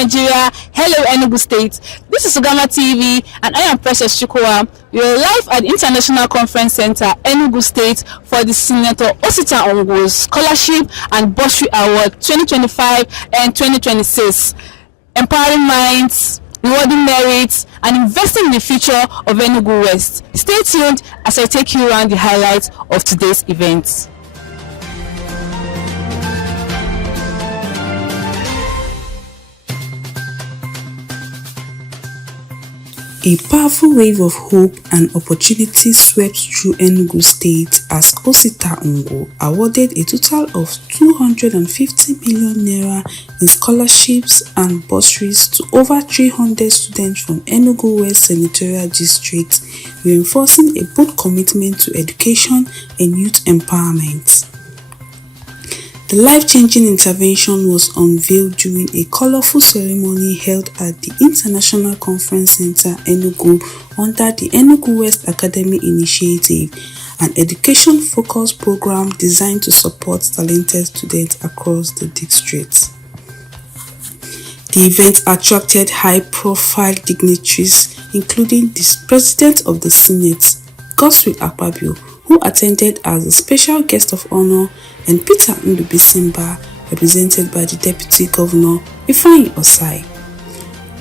Nigeria. Hello, Enugu State. This is Sugama TV, and I am Precious Chikowa. We are live at the International Conference Center, Enugu State, for the Senator Osita Ngwu Scholarship and Bursary Award 2025 and 2026. Empowering minds, rewarding merits, and investing in the future of Enugu West. Stay tuned as I take you around the highlights of today's event. A powerful wave of hope and opportunity swept through Enugu State as Osita Ngwu awarded a total of 250 million naira in scholarships and bursaries to over 300 students from Enugu West Senatorial District, reinforcing a bold commitment to education and youth empowerment. The life-changing intervention was unveiled during a colorful ceremony held at the International Conference Center, Enugu, under the Enugu West Academy Initiative, an education-focused program designed to support talented students across the district. The event attracted high-profile dignitaries, including the President of the Senate, Godswill Akpabio, who attended as a special guest of honor, and Peter Ndubisimba, represented by the Deputy Governor Ifeanyi Osai.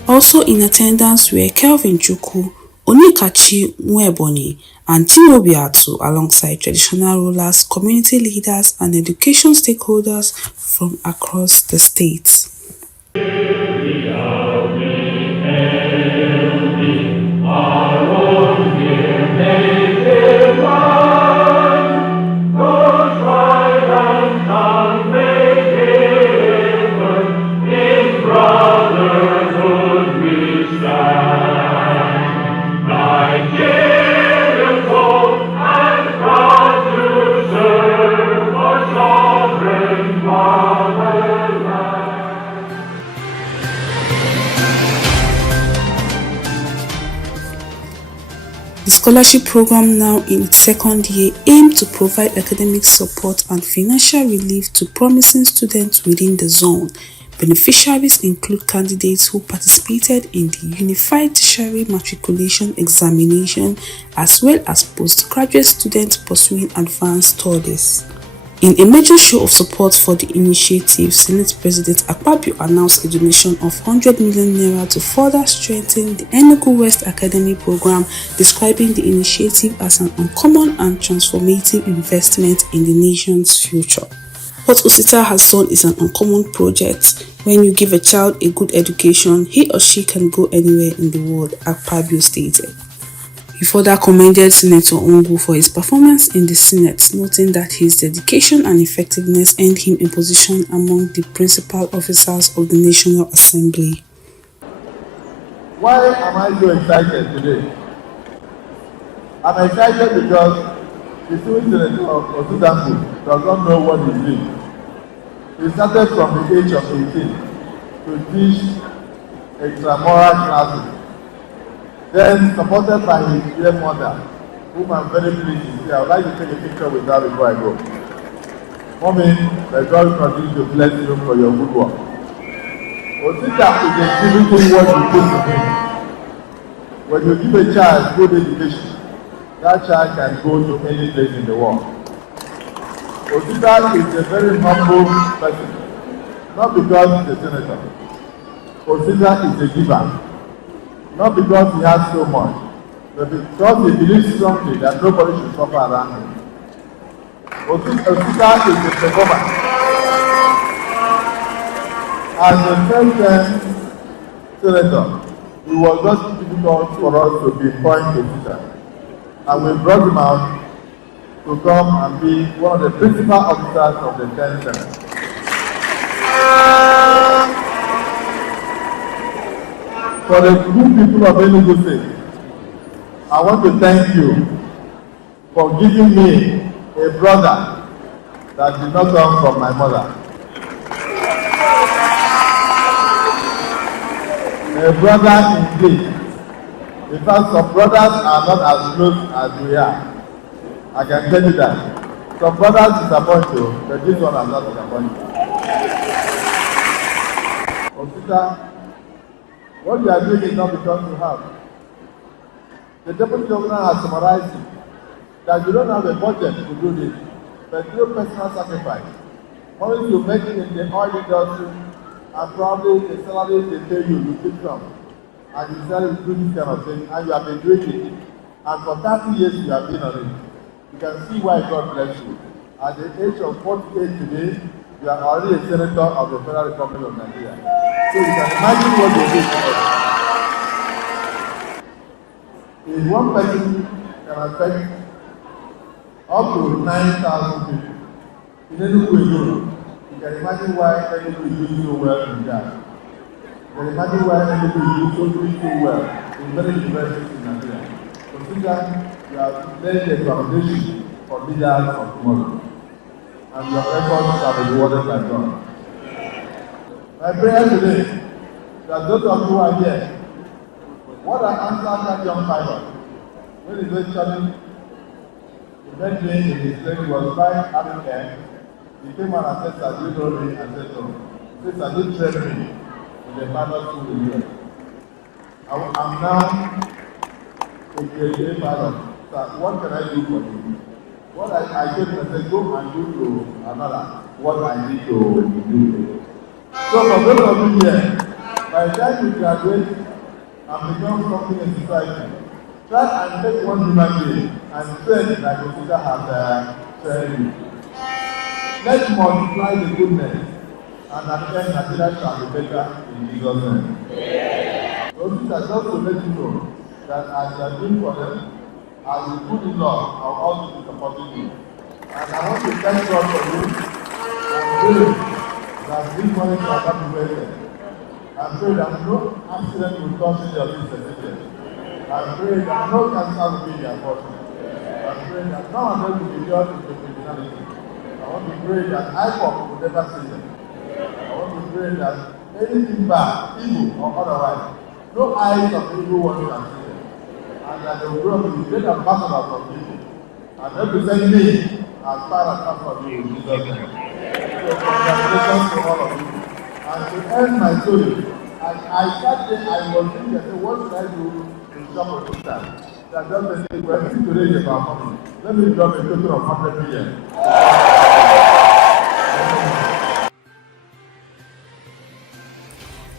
Also in attendance were Kelvin Chukwu, Onikachi Nwebonyi, and Timobi Atu, alongside traditional rulers, community leaders, and education stakeholders from across the state. The scholarship program, now in its second year, aimed to provide academic support and financial relief to promising students within the zone. Beneficiaries include candidates who participated in the Unified Tertiary Matriculation Examination, as well as postgraduate students pursuing advanced studies. In a major show of support for the initiative, Senate President Akpabio announced a donation of 100 million naira to further strengthen the Enugu West Academy program, describing the initiative as an uncommon and transformative investment in the nation's future. What Osita has done is an uncommon project. When you give a child a good education, he or she can go anywhere in the world, Akpabio stated. He further commended Senator Ngwu for his performance in the Senate, noting that his dedication and effectiveness earned him a position among the principal officers of the National Assembly. Why am I so excited today? I'm excited because the student Senator Osita Ngwu does not know what he's doing. He started from the age of 18 to teach extramural classes. Then, supported by his dear mother, whom I'm very pleased to see. I would like to take a picture with her before I go. Mommy, may God continue to bless you for your good work. Osita is exhibiting what you put in him. When you give a child good education, that child can go to any place in the world. Osita is a very humble person, not because he's a senator. Osita is a giver. Not because he has so much, but because he believes strongly that nobody should suffer around him. Osita is a performer. As a first-time senator, it was not difficult for us to pinpoint Osita, and we brought him out to come and be one of the principal officers of the 10th Senate. For the good people of Enugu State, I want to thank you for giving me a brother that did not come from my mother. A brother indeed. In fact, some brothers are not as close as we are. I can tell you that. Some brothers disappoint you, but this one has not disappointed you. Osita What you are doing is not because you have. The deputy governor has summarized it, that you don't have a budget to do this, but through personal sacrifice. Only you make it in the oil industry, and probably the salary they pay you keep some. And you decided to do this kind of thing, and you have been doing it. And for 30 years you have been on it. You can see why God bless you. At the age of 48 today, you are already a senator of the Federal Republic of Nigeria. So you can imagine what they did today. If one person can affect up to 9,000 people in Enugu alone, you can imagine why Enugu is doing so well in that. You can imagine why Enugu is doing so well in many universities in Nigeria. Consider you have laid the foundation for leaders of tomorrow, and your efforts shall be rewarded by God. My prayer today, that those of you who are here, what I answered that young pilot when he was telling the best thing in his training was flying having air. He came out and said, "Sir, you know me?" and said, "No." He said, "Sir, you trained me in the pilot school in here. I'm now a grade A pilot. Sir, what can I do for you?" What I told him, I said, "Go and do to another what I need to do." So for those of you here, by the time you graduate and become something in society, try and take one human being and train like Osita has trained you. Let's multiply the goodness, and at the end, Nigeria shall be better in Jesus' name. Osita, just to let you know that as you are doing for them, as you put in love, I will also be supporting you. And I want to thank God for you and pray that this money shall not be wasted. I pray that no accident will touch your certificate. I pray that no cancer will be their portion. I pray that none of them will be judged with criminality. I want to pray that IPOC will never see them. I want to pray that anything bad, evil or otherwise, no eyes of evil one can see them. And that they will grow to be great ambassadors of people. And represent me as far as possible in Jesus' name. So congratulations to all of you. And to end my story, I sat there, I was thinking, I said, what should I do to shop at this time? So I just said, well, everything today is about money. Let me drop a total of 100 million.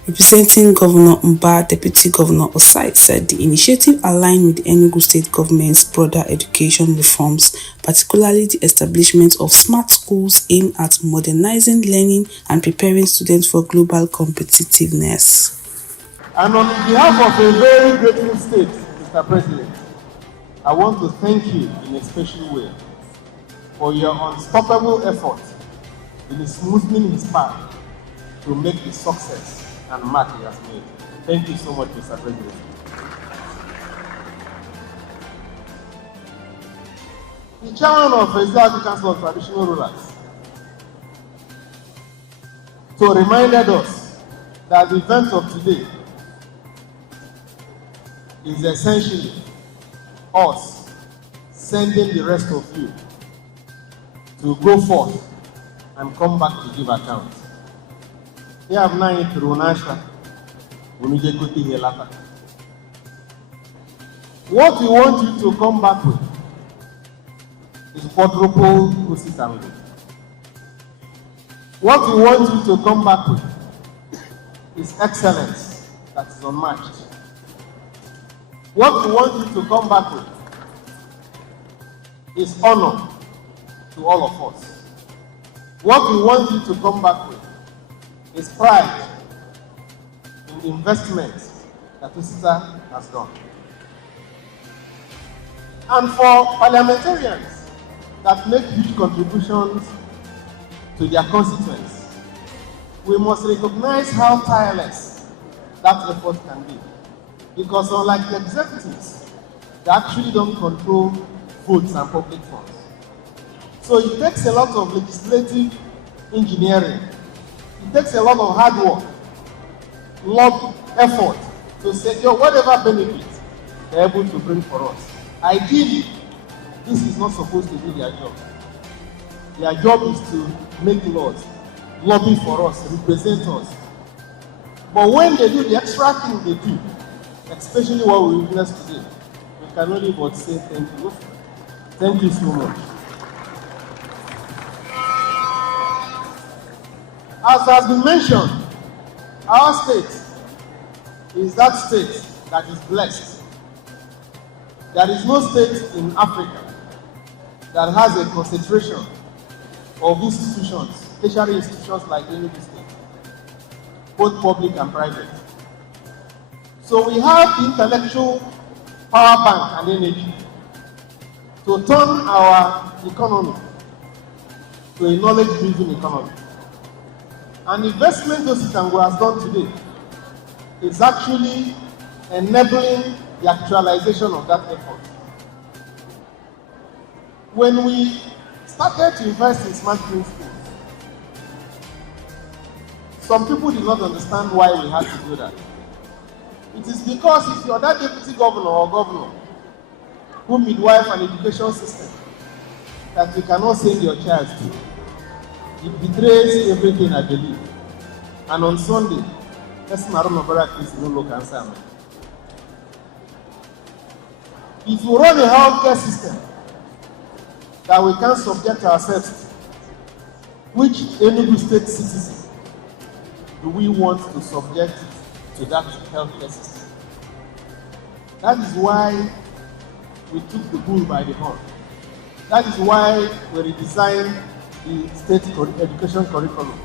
Representing Governor Mba, Deputy Governor Osita said the initiative aligned with the Enugu State Government's broader education reforms, particularly the establishment of smart schools aimed at modernizing learning and preparing students for global competitiveness. And on behalf of a very grateful state, Mr. President, I want to thank you in a special way for your unstoppable effort in smoothing his path to make the success and mark he has made. Thank you so much, Mr. President. The chairman of the Federal Council of Traditional Rulers so reminded us that the event of today is essentially us sending the rest of you to go forth and come back to give account. Here have nine through Nasha. What we want you to come back with is quadruple Osita. What we want you to come back with is excellence that is unmatched. What we want you to come back with is honor to all of us. What we want you to come back with is pride in the investment that Osita has done. And for parliamentarians that make huge contributions to their constituents, we must recognize how tireless that effort can be. Because unlike the executives, they actually don't control votes and public funds. So it takes a lot of legislative engineering. It takes a lot of hard work, lot effort to secure whatever benefits they're able to bring for us. Ideally, this is not supposed to be their job. Their job is to make laws, lobby for us, represent us. But when they do the extra thing they do, especially what we witnessed today, we can only but say thank you. Thank you so much. As has been mentioned, our state is that state that is blessed. There is no state in Africa that has a concentration of institutions, tertiary institutions like Enugu State, both public and private. So we have the intellectual power bank and energy to turn our economy to a knowledge-driven economy. And investment Osita Ngwu has done today is actually enabling the actualization of that effort. When we started to invest in smart green schools, some people did not understand why we had to do that. It is because if you're that deputy governor or governor who midwife an education system that you cannot send your child to, it betrays everything I believe. And on Sunday, person around my brother is no look answer me. If you run a healthcare system that we can subject ourselves to, which Enugu State citizen do we want to subject to that healthcare system? That is why we took the bull by the horn. That is why we redesigned the state education curriculum.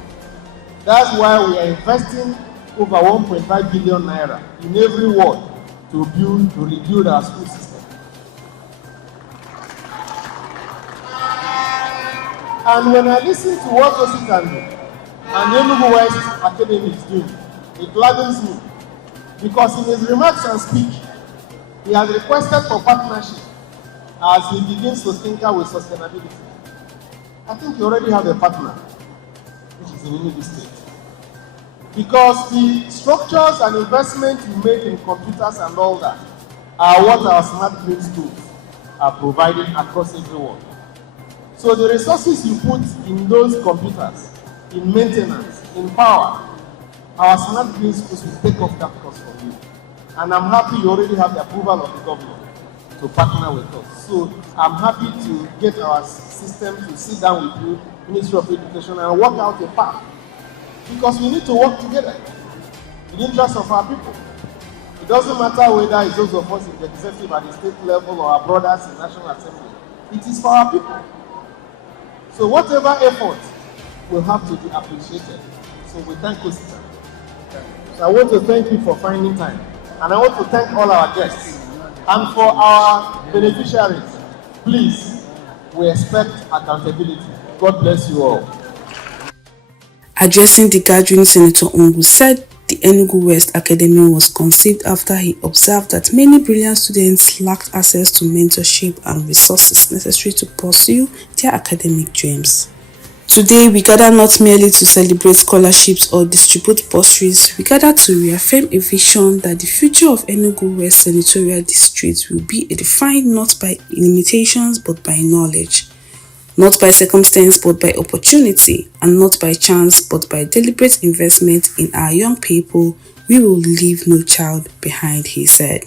That's why we are investing over 1.5 billion naira in every ward to rebuild our school system. And when I listen to what Osita and Enugu West Academy is doing, it gladdens me. Because in his remarks and speech, he has requested for partnership as he begins to tinker with sustainability. I think you already have a partner, which is in Enugu State. Because the structures and investment you make in computers and all that are what our smart green schools are providing across everyone. So the resources you put in those computers, in maintenance, in power, our smart green schools will take off that cost for you. And I'm happy you already have the approval of the government to partner with us. So I'm happy to get our system to sit down with you, Ministry of Education, and work out a path. Because we need to work together in the interest of our people. It doesn't matter whether it's those of us in the executive at the state level or our brothers in National Assembly. It is for our people. So whatever effort will have to be appreciated. So we thank you, sir. So I want to thank you for finding time. And I want to thank all our guests. And for our beneficiaries, please, we expect accountability. God bless you all. Addressing the gathering, Senator Ngwu said the Enugu West Academy was conceived after he observed that many brilliant students lacked access to mentorship and resources necessary to pursue their academic dreams. Today, we gather not merely to celebrate scholarships or distribute bursaries, we gather to reaffirm a vision that the future of Enugu West Senatorial District will be defined not by limitations but by knowledge. Not by circumstance but by opportunity, and not by chance but by deliberate investment in our young people, we will leave no child behind, he said.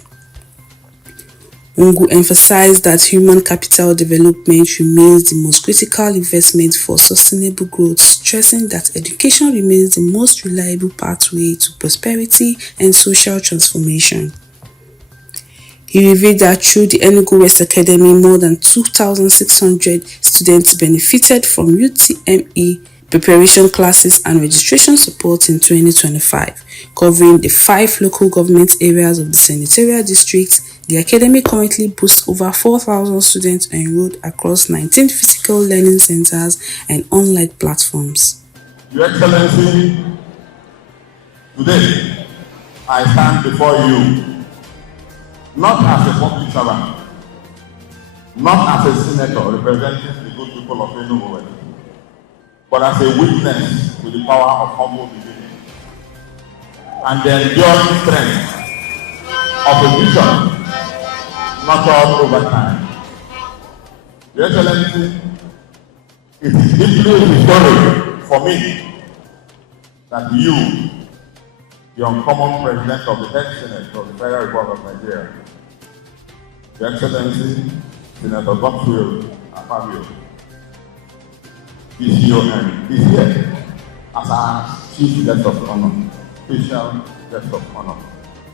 Ngwu emphasized that human capital development remains the most critical investment for sustainable growth, stressing that education remains the most reliable pathway to prosperity and social transformation. He revealed that through the Enugu West Academy, more than 2,600 students benefited from UTME preparation classes and registration support in 2025, covering the 5 local government areas of the senatorial district. The academy currently boasts over 4,000 students enrolled across 19 physical learning centers and online platforms. Your Excellency, today I stand before you not as a public servant, not as a senator representing the good people of Enugu, but as a witness to the power of humble beginning and the enduring strength of a vision nurtured over time. Your Excellency, it is deeply historic for me that you, the uncommon President of the 10th Senate of the Federal Republic of Nigeria, Your Excellency, Senator Godswill Akpabio, DCON, is here as our Chief Guest of Honor, Special Guest of Honor.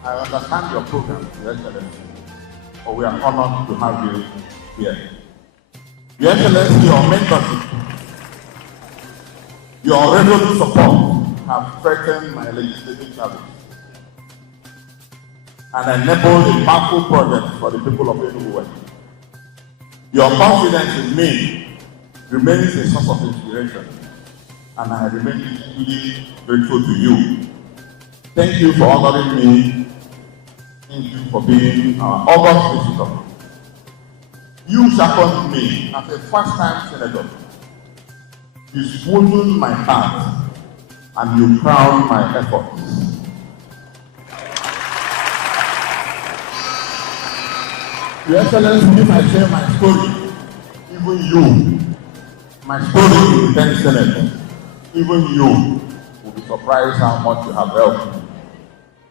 I understand your program, Your Excellency, but we are honored to have you here. Your Excellency, your mentorship, your resolute support have strengthened my legislative service and enabled a powerful project for the people of Enugu West. Your confidence in me remains a source of inspiration, and I remain deeply grateful to you. Thank you for honoring me. Thank you for being our August visitor. You sharpened me as a first-time senator. You smoothened my path, and you crowned my efforts. Your Excellency, if I share my story, even you, my story in the 10th Senate, even you will be surprised how much you have helped me.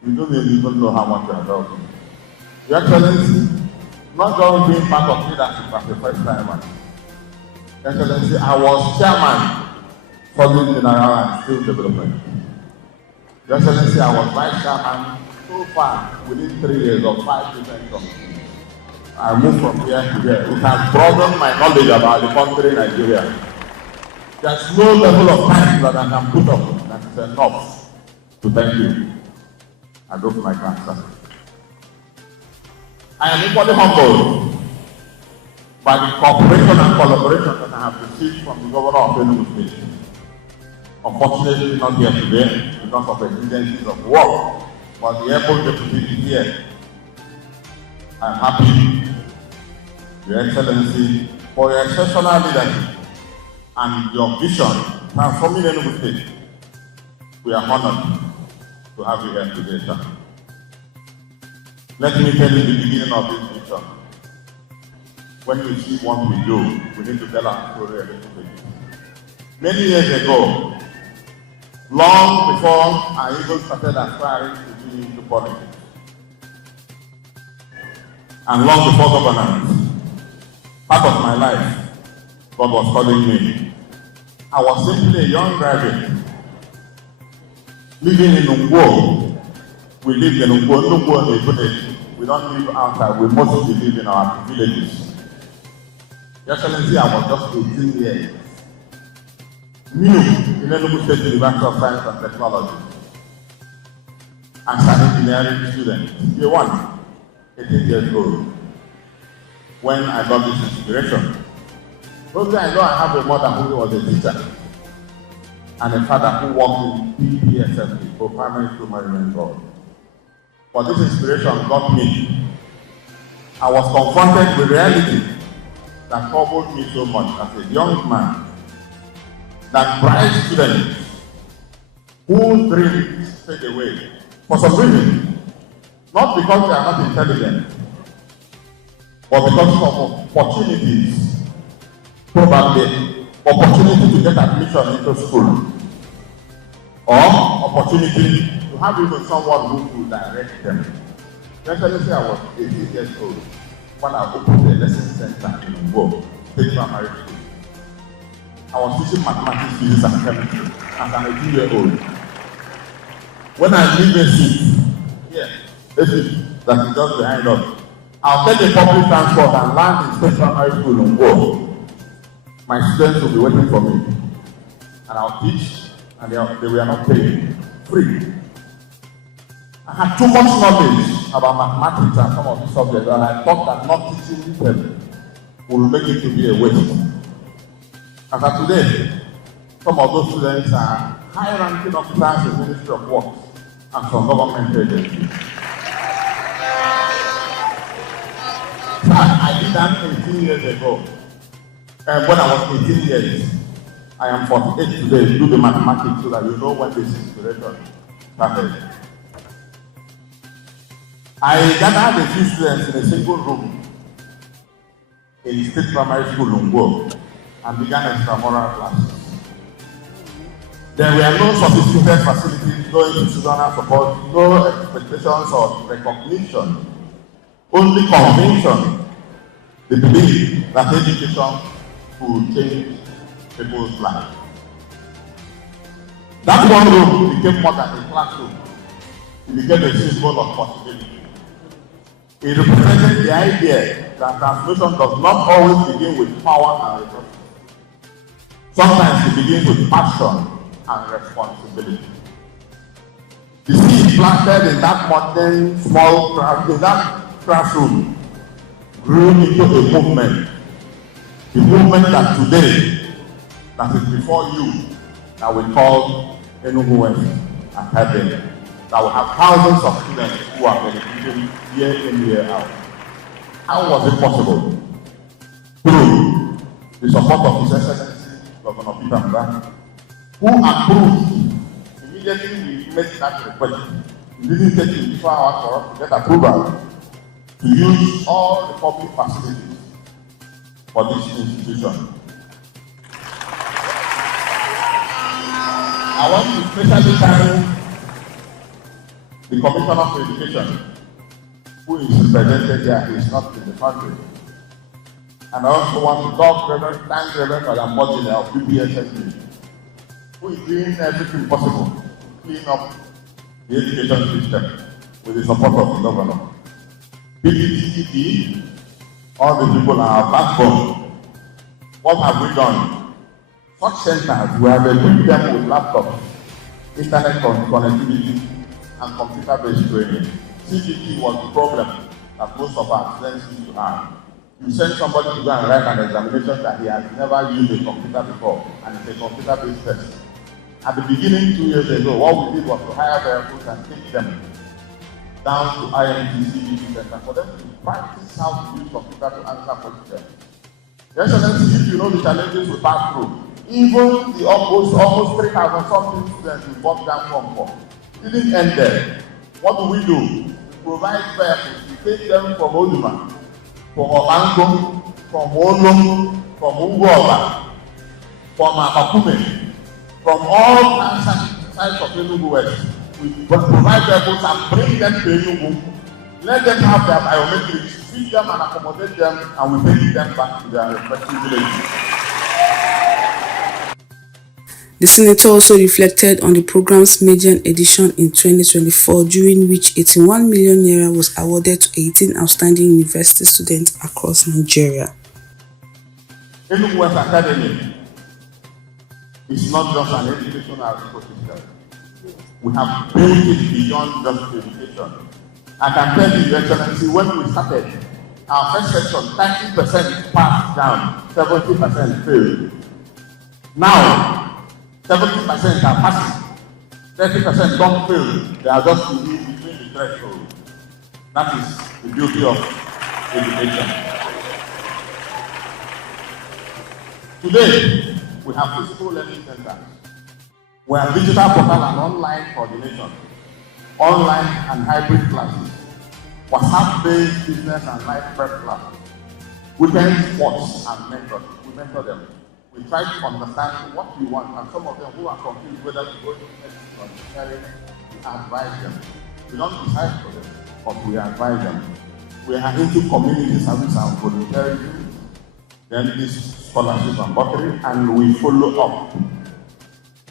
You don't even know how much you have helped me. Your Excellency, not just being part of leadership as a first timer. Your Excellency, I was chairman for the Mineral and Steel Development. Your Excellency, I was vice chairman so far within 3 years of 5 different committees. I moved from here to here. It has broadened my knowledge about the country, Nigeria. There's no level of time that I can put up that is enough to thank you. I go for my grandson. I am equally humbled by the cooperation and collaboration that I have received from the governor of Enugu State. Unfortunately, not here today because of exigencies of work, but the airport deputy is here. I'm happy, Your Excellency, for your exceptional leadership and your vision transforming Enugu State. We are honored to have you here today, sir. Let me tell you the beginning of this vision. When we see what we do, we need to tell our story a little bit. Many years ago, long before I even started aspiring to be into politics, and long before governance, part of my life, God was calling me. I was simply a young graduate living in Ngwu. We live in Ngwu, a village. We don't live outside. We mostly live in our villages. Your Excellency, I was just 18 years. New in Enugu State University of Science and Technology. As an engineering student, year 1. 18 years old, when I got this inspiration. Mostly I know I have a mother who was a teacher and a father who worked in PPSFP, for primary school management board. But this inspiration got me. I was confronted with reality that troubled me so much as a young man, that bright students whose dreams fade away for some reason. Not because they are not intelligent, but because of opportunities, probably opportunity to get admission into school, or opportunity to have even someone who could direct them. Recently, I was 18 years old when I opened a lesson center in Ngwu, State Primary School. I was teaching mathematics, physics, and chemistry as an 18-year-old. When I leave a seat here, that is just behind us, I'll take a public transport and land in State Primary School in Ngwu. My students will be waiting for me. And I'll teach, and they were not paying. Free. I had too much knowledge about mathematics and some of these subjects, and I thought that not teaching them will make it to be a waste. As of today, some of those students are high-ranking officers in the Ministry of Works and some government agencies. I did that 18 years ago. When I was 18 years, I am 48 today. Do the mathematics so that you know when this inspiration started. I gathered a few students in a single room in State Primary School in Ngwu and began extramural classes. There were no sophisticated facilities, no institutional support, no expectations of recognition, only conviction, the belief that education could change people's lives. That one room became more than a classroom. It became a symbol of possibility. It represented the idea that transformation does not always begin with power and resources. Sometimes it begins with passion and responsibility. The seed planted in that modern small classroom grew into a movement. The movement that today, that is before you, that we call Enugu West Academy, that will have thousands of students who are benefiting year in, year out. How was it possible? Through the support of His Excellency Governor Peter Mbaka, who approved immediately we made that request. It didn't take 24 hours for us to get approval to use all the public facilities for this institution. I want to especially thank the Commissioner for Education, who is represented here. He is not in the country. And I also want to thank Reverend Madam Modine of PPSSB, who is doing everything possible to clean up the education system with the support of the governor. PPTCP, all the people are our backbone. What have we done? Such centers, we have equipped them with laptops, internet connectivity, and computer-based training. CPT was the problem that most of our students used to have. You send somebody to go and write an examination that he has never used a computer before, and it's a computer-based test. At the beginning, 2 years ago, what we did was to hire vehicles and take them down to IMT CPT center for them to practice how to use computer to answer questions. Your Excellency, if you know the challenges we pass through, even the almost 3,000 something students we bought down from it didn't end there. What do? We provide vehicles. We take them from Oduma, from Obango, from Olom, from Ngwu, from Abakume, from all sides of Enugu West. We provide vehicles and bring them to Enugu, let them have their biometrics, feed them and accommodate them, and we bring them back to their respective villages. The senator also reflected on the program's maiden edition in 2024, during which 81 million naira was awarded to 18 outstanding university students across Nigeria. Enugu West Academy is not just an educational ecosystem. We have built it beyond just education. I can tell you, Your Excellency, when we started, our first section, 30% passed down, 70% failed. Now, 70% are passing, 30% don't fail. They are just between the threshold. That is the beauty of education. Today, we have physical learning centers. We have digital portal and online coordination, online and hybrid classes, WhatsApp-based business and life prep classes, weekend sports and mentorship. We mentor them. We try to understand what we want, and some of them who are confused whether to go to medicine or engineering, we advise them. We don't decide for them, but we advise them. We are into community service and volunteerism, then this scholarship and bursary, and we follow up,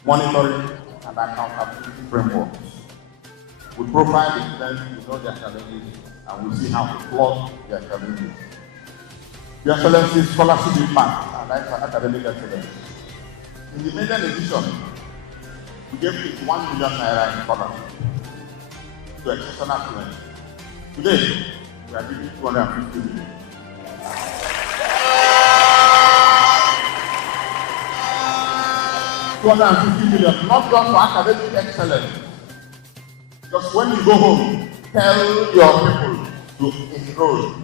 monitoring and accountability frameworks. We profile the students, we know their challenges, and we see how to plot their challenges. Your Excellency, scholarship impact and academic excellence. In the maiden edition, we gave 1 million naira in scholarship to exceptional students. Today, we are giving 250 million. $250 million, not just for academic excellence. Because when you go home, tell your people to enroll.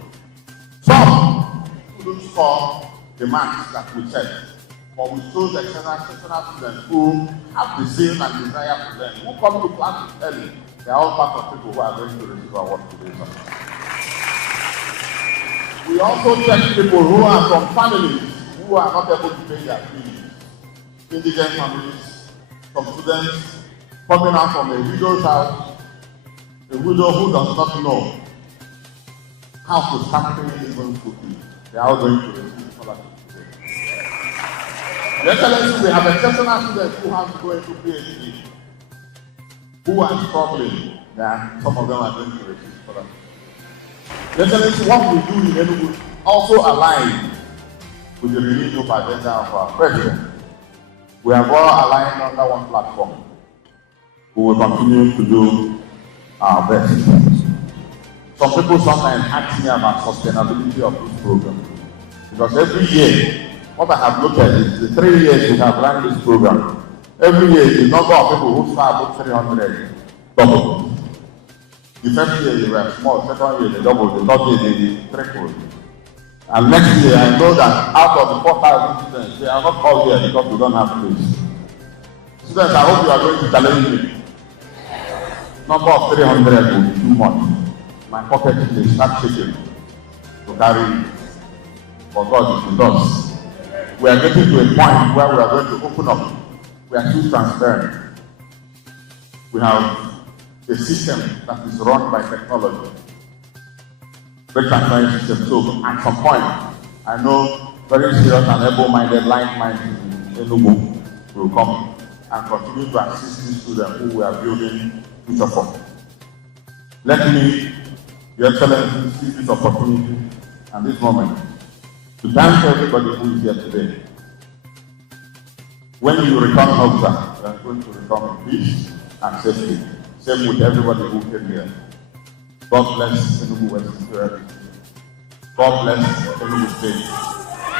Some couldn't score the marks that we set, but we chose exceptional students who have the zeal and desire to learn, who come to class early. They are all part of people who are going to receive awards today. We also check people who are from families who are not able to pay their fees, indigent families, some students coming out from a widow's house, a widow who does not know how to start paying his own school fees. They are all going to receive scholarship today. Your Excellency, we have exceptional students who have to go into PhD, who are struggling. Some of them are going to receive scholarship. Your Excellency, what we do in Enugu also aligns with the renewed agenda of our president. We are all aligned under one platform. We will continue to do our best. Some people sometimes ask me about sustainability of this program. Because every year, what I have looked at is the 3 years we have run this program. Every year, the number of people who start about 300 double. The first year they were small, second year they doubled, the third year they tripled. And next year, I know that out of the 4,000 students, they are not all here because we don't have place. Students, I hope you are going to challenge me. Number of 300 will be too much. My pocket will start shaking to carry. For God is with us. We are getting to a point where we are going to open up. We are too transparent. We have a system that is run by technology. Very transparent system. So at some point, I know very serious and able-minded, like-minded in Enugu will come and continue to assist these students who we are building future for. Let me, Your Excellency, seize this opportunity and this moment to thank everybody who is here today. When you return home, sir, you are going to return in peace and safety. Same with everybody who came here. God bless Enugu West Security. God bless Enugu State.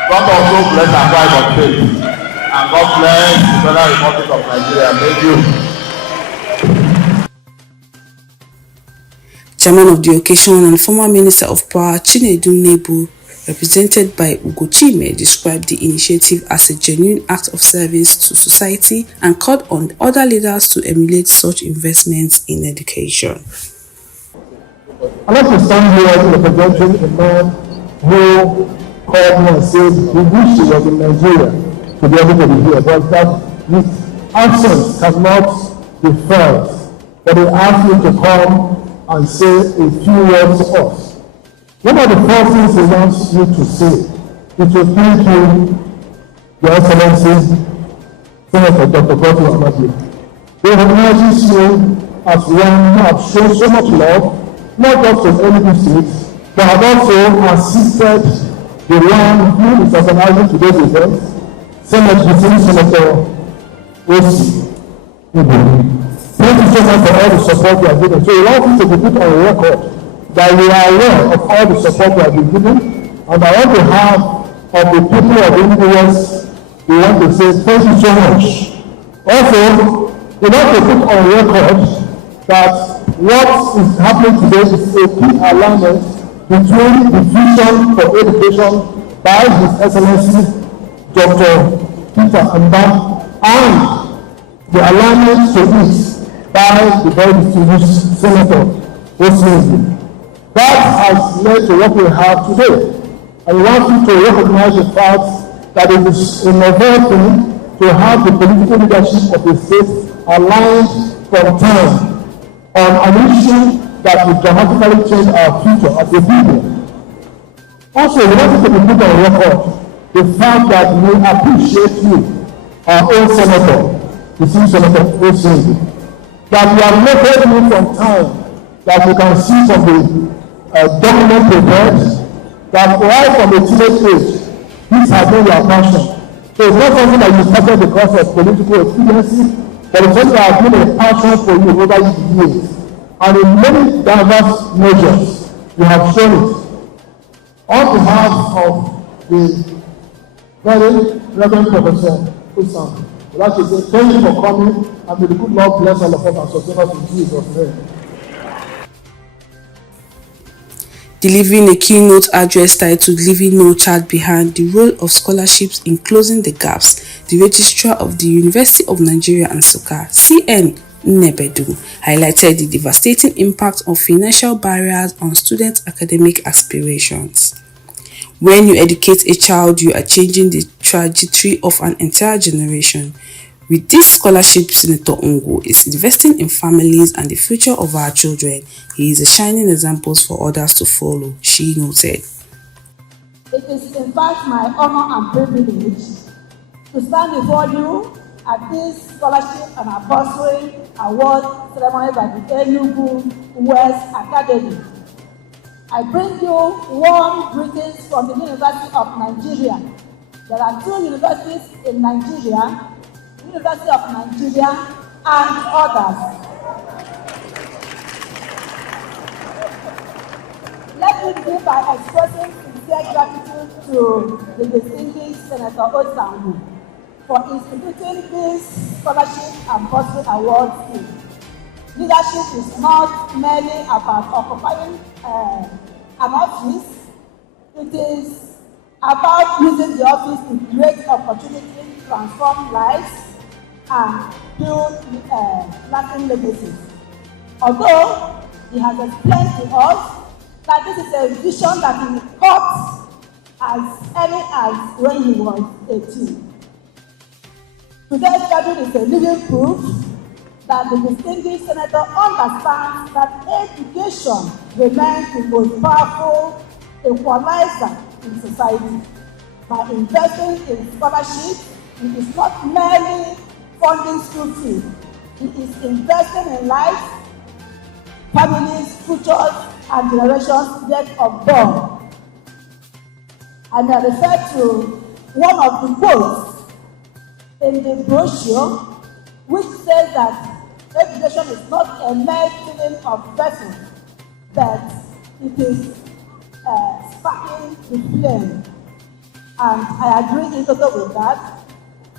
God also bless our Bible State. And God bless the Federal Republic of Nigeria. Thank you. Chairman of the occasion and former Minister of Power Chinedu Nebu, represented by Ugochime, described the initiative as a genuine act of service to society and called on other leaders to emulate such investments in education. I'd like to stand here representing a man who called me and said he wished he was in Nigeria to be able to be here, but that his absence cannot be felt. But he asked me to come and say a few words to us. One of the first things he wants you to say is to thank you, Your Excellency, Senator Dr. Godwin Amadi. He recognizes you as one who has shown so much love, not just to Enugu State, but have also assisted the one who is organizing today's event, Senator Osita. Thank you so much for all the support you have given. So we want you to be put on record that we are aware of all the support we have been given, and on behalf of the people of Enugu West, we want to say thank you so much. Also, we want to put on record that what is happening today is a key alignment between the vision for education by His Excellency Dr. Peter Amba and the alignment to it by the very distinguished Senator Osita. That has led to what we have today. And we want you to recognize the fact that it is a novel thing to have the political leadership of the state aligned from time on an issue that will dramatically change our future as a people. Also, we want you to be put on record the fact that we appreciate you, our own senator, the senior Senator Osita, that we have noted you from time that you can see from the document prepared that right from a teenage age, this has been your passion. So it's not something that you started because of political expediency, but it's something that has been a passion for you over the years. And in many diverse measures, you have shown it. On behalf of the very Reverend Professor Usan, I'd like to say thank you for coming, and may the good Lord bless all of us and sustain us in Jesus' name. Delivering a keynote address titled "Leaving No Child Behind: The Role of Scholarships in Closing the Gaps," the Registrar of the University of Nigeria and Nsukka, CN Nnebedu, highlighted the devastating impact of financial barriers on students' academic aspirations. When you educate a child, you are changing the trajectory of an entire generation. With this scholarship, Senator Ngwu is investing in families and the future of our children. He is a shining example for others to follow, she noted. It is in fact my honor and privilege to stand before you at this scholarship and bursary award ceremony by the Enugu West Academy. I bring you warm greetings from the University of Nigeria. There are 2 universities in Nigeria, University of Nigeria and others. Let me begin by expressing sincere gratitude to the distinguished Senator Osita for instituting this scholarship and bursary award scheme. Leadership is not merely about occupying an office, it is about using the office to create opportunities, transform lives, and build lasting legacies. Although he has explained to us that this is a vision that he caught as early as when he was 18. Today's gathering is a living proof that the distinguished senator understands that education remains the most powerful equalizer in society. By investing in scholarships, he is not merely funding school fees, he is investing in life, families, futures, and generations yet unborn. I may refer to one of the quotes in the brochure, which says that education is not a mere filling of vessels, but it is sparking the flame. And I agree in total with that.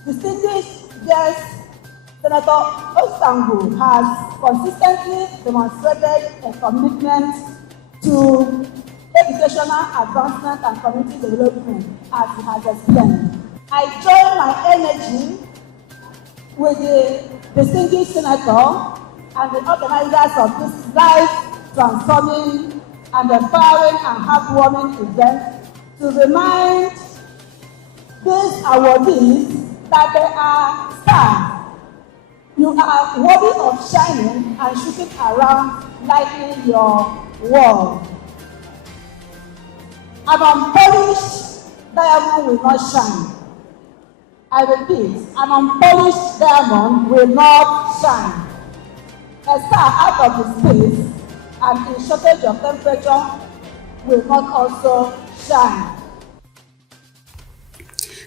Distinguished guest Senator Osita has consistently demonstrated a commitment to educational advancement and community development, as he has explained. I join my energy with the distinguished senator and the organizers of this life-transforming and empowering and heartwarming event to remind these awardees that they are stars. You are worthy of shining and shooting around, lighting your world. An unpolished diamond will not shine. I repeat, an unpolished diamond will not shine. A star out of the space and in shortage of temperature will not also shine.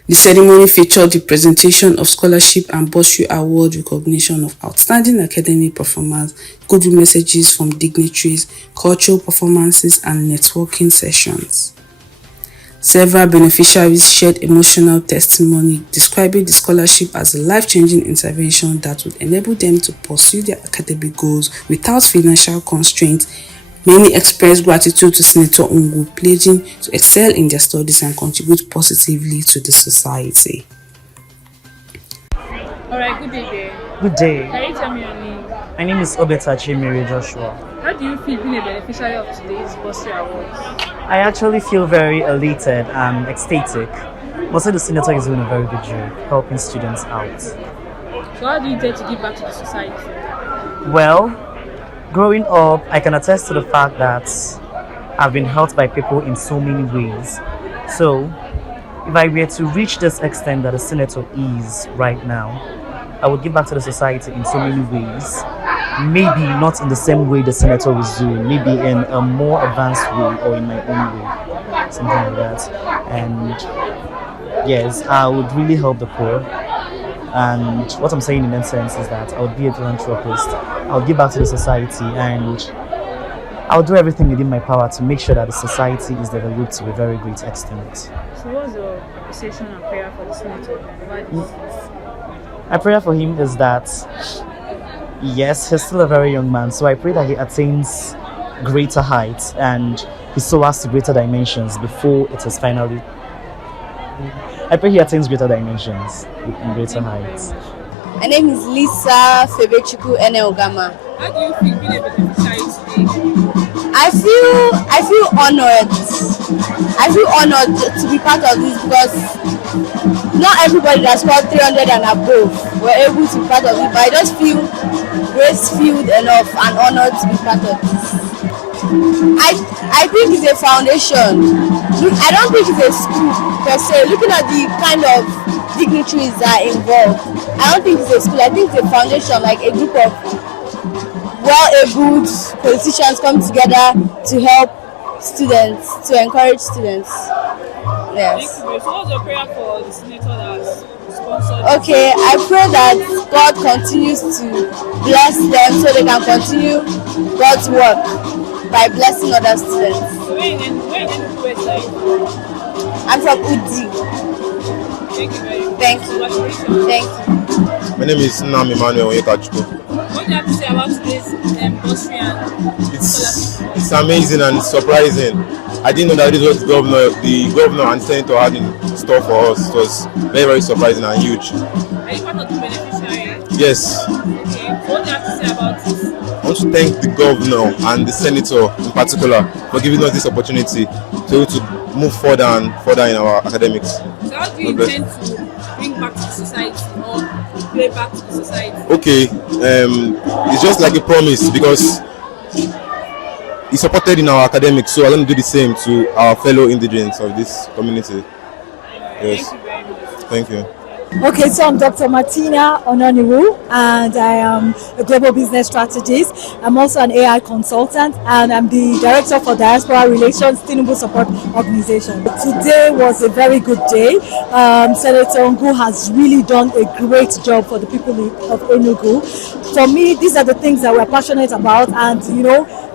The ceremony featured the presentation of scholarship and bursary award, recognition of outstanding academic performance, goodwill messages from dignitaries, cultural performances, and networking sessions. Several beneficiaries shared emotional testimony describing the scholarship as a life-changing intervention that would enable them to pursue their academic goals without financial constraints. Many expressed gratitude to Senator Ngwu, pledging to excel in their studies and contribute positively to the society. Alright, good day there. Good day. Can you tell me your name? My name is Obetachi Mary Joshua. How do you feel being a beneficiary of today's bursary award? I actually feel very elated and ecstatic. Also, the senator is doing a very good job helping students out. So how do you intend to give back to the society? Well, growing up, I can attest to the fact that I've been helped by people in so many ways. So, if I were to reach this extent that a senator is right now, I would give back to the society in so many ways. Maybe not in the same way the senator is doing, maybe in a more advanced way or in my own way, something like that. And yes, I would really help the poor. And what I'm saying in essence is that I would be a philanthropist. I would give back to the society, and I would do everything within my power to make sure that the society is developed to a very great extent. So what's your appreciation and prayer for the senator? My prayer for him is that, yes, he's still a very young man, so I pray that he attains greater heights and he soars to greater dimensions before it is finally. I pray he attains greater dimensions and greater heights. My name is Lisa Febechuku Eneogama. How do you feel being a beneficiary today? I feel honored. I feel honored to be part of this because not everybody that scored 300 and above were able to be part of it, but I just feel grace-filled enough and honored to be part of this. I think it's a foundation. I don't think it's a school per se. Looking at the kind of dignitaries that are involved, I don't think it's a school. I think it's a foundation, like a group of well-abled politicians come together to help students, to encourage students. Yes. Thank you. So what's your prayer for the senator that's sponsored? Okay, I pray that God continues to bless them so they can continue God's work by blessing other students. So where in Enugu side? I'm from Udi. Thank you very much. Thank you. Congratulations. Thank you. My name is Nam Emmanuel Onyekachukwu. What do you have to say about today's bursary and scholarship? It's amazing and surprising. I didn't know that this was the governor and senator had in store for us. It was very, very surprising and huge. Are you part of the beneficiary? Yes. Okay. What do you have to say about it? I want to thank the governor and the senator in particular for giving us this opportunity to move further and further in our academics. So how do you intend to bring back to the society or play back to the society? Okay, it's just like a promise because he supported in our academics, so I'm going to do the same to our fellow indigents of this community. Yes. Thank you very much. Thank you. Okay, so I'm Dr. Martina Ononiwu, and I am a global business strategist. I'm also an AI consultant, and I'm the director for Diaspora Relations, Tinubu Support Organization. Today was a very good day. Senator Ngwu has really done a great job for the people of Enugu. For me, these are the things that we're passionate about, and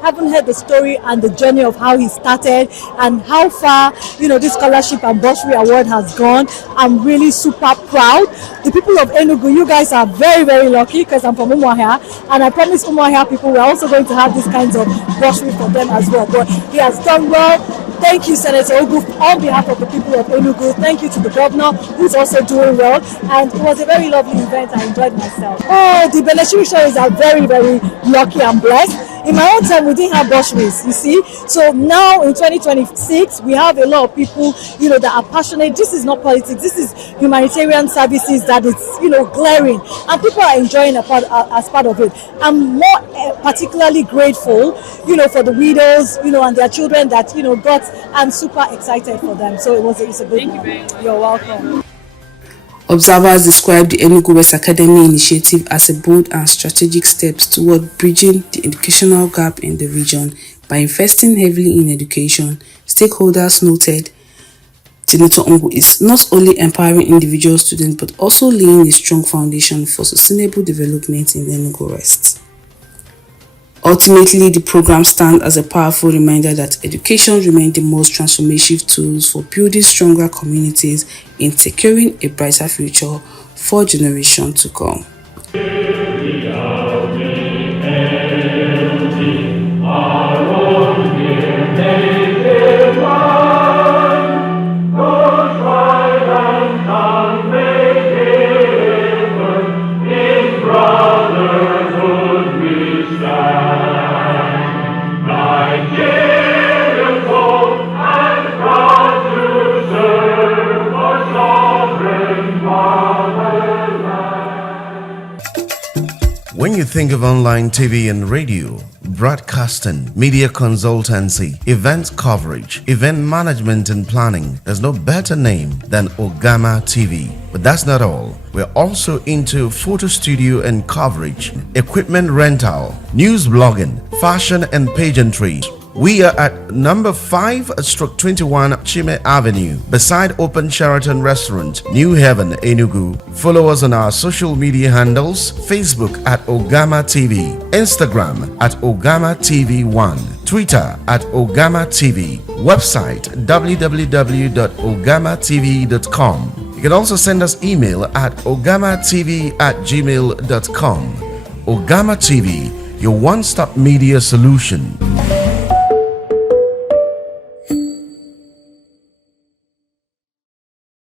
having heard the story and the journey of how he started and how far this scholarship and bursary award has gone, I'm really super proud. The people of Enugu, you guys are very, very lucky because I'm from Umuahia, and I promise Umuahia people we're also going to have these kinds of bursary for them as well. But he has done well. Thank you, Senator Ngwu, on behalf of the people of Enugu. Thank you to the governor, who's also doing well. And it was a very lovely event. I enjoyed myself. Oh, the beneficiaries are very, very lucky and blessed. In my own time, we didn't have bursaries, you see. So now in 2026, we have a lot of people, that are passionate. This is not politics. This is humanitarian services that is, glaring. And people are enjoying as part of it. I'm more particularly grateful, for the widows, and their children that, got. I'm super excited for them. So it's a good one. You're welcome. Observers described the Enugu West Academy initiative as a bold and strategic steps toward bridging the educational gap in the region by investing heavily in education. Stakeholders noted Senator Ngwu is not only empowering individual students but also laying a strong foundation for sustainable development in Enugu West. Ultimately, the program stands as a powerful reminder that education remains the most transformative tools for building stronger communities and securing a brighter future for generations to come. When you think of online TV and radio, broadcasting, media consultancy, event coverage, event management and planning, there's no better name than Ogama TV. But that's not all. We're also into photo studio and coverage, equipment rental, news blogging, fashion and pageantry. We are at number 5/21 Chime Avenue, beside Open Sheraton Restaurant, New Haven, Enugu. Follow us on our social media handles: Facebook at Ogama TV, Instagram at Ogama TV1, Twitter at Ogama TV, website www.ogamatv.com. You can also send us email at ogamatv@gmail.com. Ogama TV, your one-stop media solution.